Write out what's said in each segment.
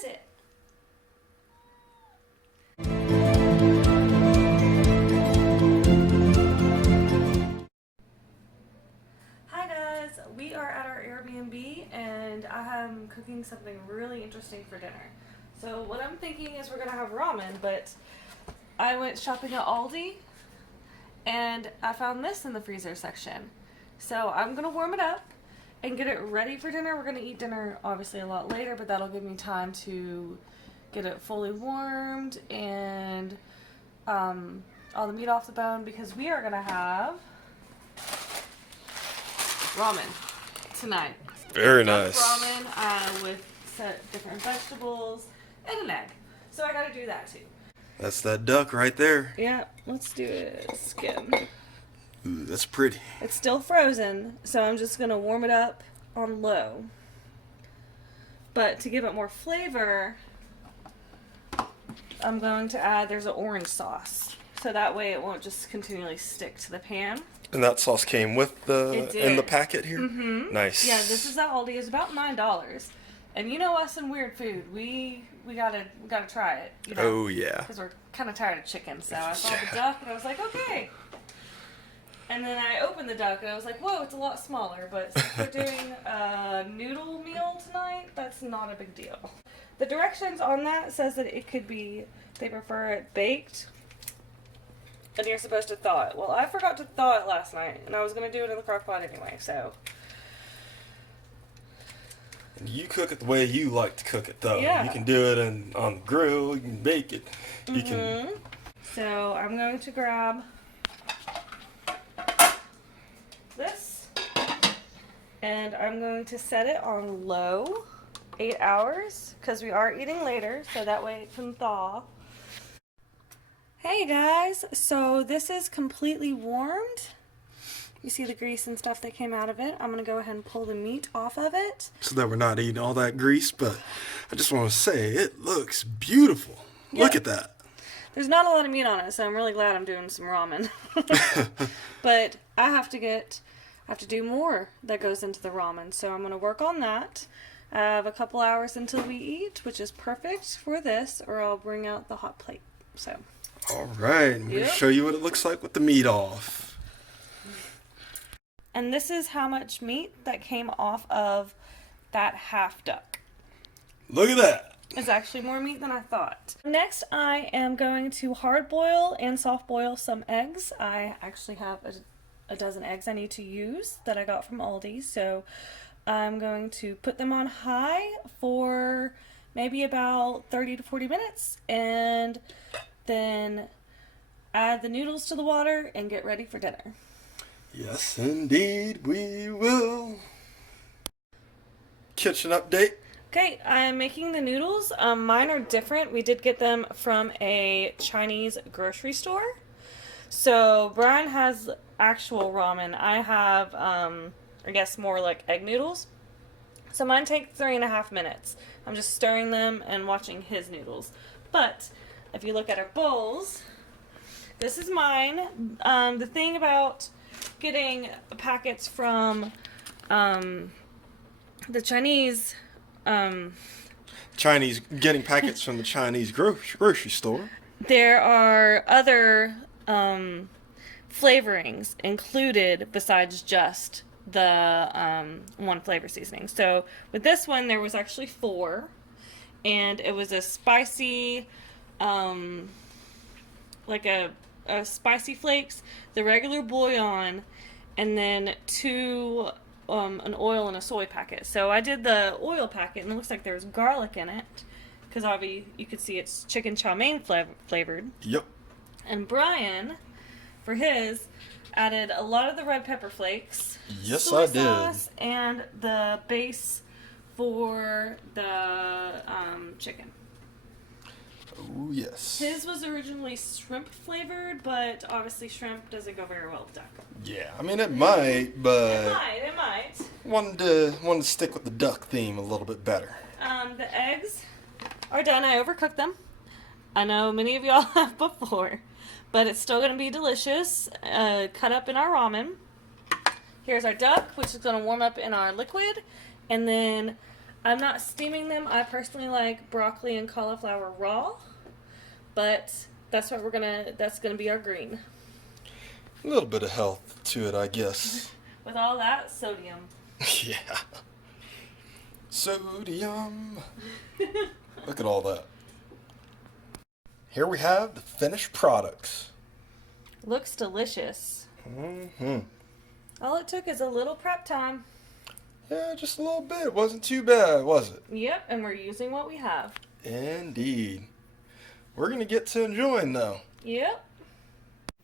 visit. Hi guys, we are at our Airbnb and I am cooking something really interesting for dinner. So what I'm thinking is we're gonna have ramen, but I went shopping at Aldi and I found this in the freezer section. So I'm gonna warm it up and get it ready for dinner. We're gonna eat dinner obviously a lot later, but that'll give me time to get it fully warmed and all the meat off the bone, because we are gonna have ramen tonight. Very nice. Ramen with different vegetables and an egg. So I gotta do that too. That's that duck right there. Yeah, let's do it. Skin. Ooh, that's pretty. It's still frozen, so I'm just gonna warm it up on low. But to give it more flavor, I'm going to add, there's an orange sauce. So that way it won't just continually stick to the pan. And that sauce came with the packet here? Mm-hmm. Nice. Yeah, this is at Aldi. It's about $9. And you know us and weird food. We gotta try it. You know? Oh yeah. Because we're kind of tired of chicken. So I saw the duck and I was like, okay. And then I opened the duck and I was like, whoa, it's a lot smaller. But since we're doing a noodle meal tonight, that's not a big deal. The directions on that says that it could be, they prefer it baked. And you're supposed to thaw it. Well, I forgot to thaw it last night, and I was going to do it in the crock pot anyway, so. You cook it the way you like to cook it, though. Yeah. You can do it on the grill, you can bake it. You can. So I'm going to grab this, and I'm going to set it on low, 8 hours, because we are eating later, so that way it can thaw. Hey guys, so this is completely warmed. You see the grease and stuff that came out of it. I'm going to go ahead and pull the meat off of it. So that we're not eating all that grease, but I just want to say it looks beautiful. Yeah. Look at that. There's not a lot of meat on it, so I'm really glad I'm doing some ramen. But I have to do more that goes into the ramen, so I'm going to work on that. I have a couple hours until we eat, which is perfect for this, or I'll bring out the hot plate. So. All right, I'm going to show you what it looks like with the meat off. And this is how much meat that came off of that half duck. Look at that. It's actually more meat than I thought. Next, I am going to hard boil and soft boil some eggs. I actually have a dozen eggs I need to use that I got from Aldi. So I'm going to put them on high for maybe about 30 to 40 minutes. And then add the noodles to the water and get ready for dinner. Yes, indeed, we will. Kitchen update. Okay, I'm making the noodles. Mine are different. We did get them from a Chinese grocery store. So Brian has actual ramen. I have, I guess, more like egg noodles. So mine take 3.5 minutes. I'm just stirring them and watching his noodles. But if you look at our bowls, this is mine. The thing about getting packets from the Chinese... getting packets from the Chinese grocery store. There are other flavorings included besides just the one flavor seasoning. So with this one, there was actually 4. And it was a spicy... like a spicy flakes, the regular bouillon, and then 2 an oil and a soy packet. So I did the oil packet, and it looks like there's garlic in it, because obviously you could see it's chicken chow mein flavored. Yep. And Brian, for his, added a lot of the red pepper flakes. Yes, soy I did. Sauce, and the base for the chicken. Oh, yes. His was originally shrimp flavored, but obviously shrimp doesn't go very well with duck. Yeah, I mean it might, but It might. wanted to stick with the duck theme a little bit better. The eggs are done. I overcooked them. I know many of y'all have before, but it's still going to be delicious. Cut up in our ramen. Here's our duck, which is going to warm up in our liquid, and then I'm not steaming them. I personally like broccoli and cauliflower raw, but that's what that's gonna be our green. A little bit of health to it, I guess. With all that sodium. Yeah. Sodium. Look at all that. Here we have the finished products. Looks delicious. Mm-hmm. All it took is a little prep time. Yeah, just a little bit. Wasn't too bad, was it? Yep, and we're using what we have. Indeed. We're going to get to enjoying, though. Yep.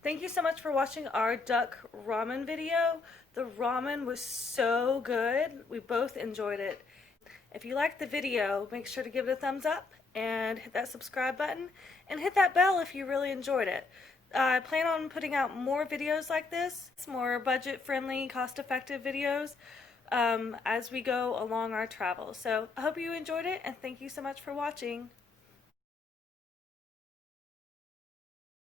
Thank you so much for watching our duck ramen video. The ramen was so good. We both enjoyed it. If you liked the video, make sure to give it a thumbs up and hit that subscribe button and hit that bell if you really enjoyed it. I plan on putting out more videos like this, more budget-friendly, cost-effective videos as we go along our travels. So I hope you enjoyed it, and thank you so much for watching.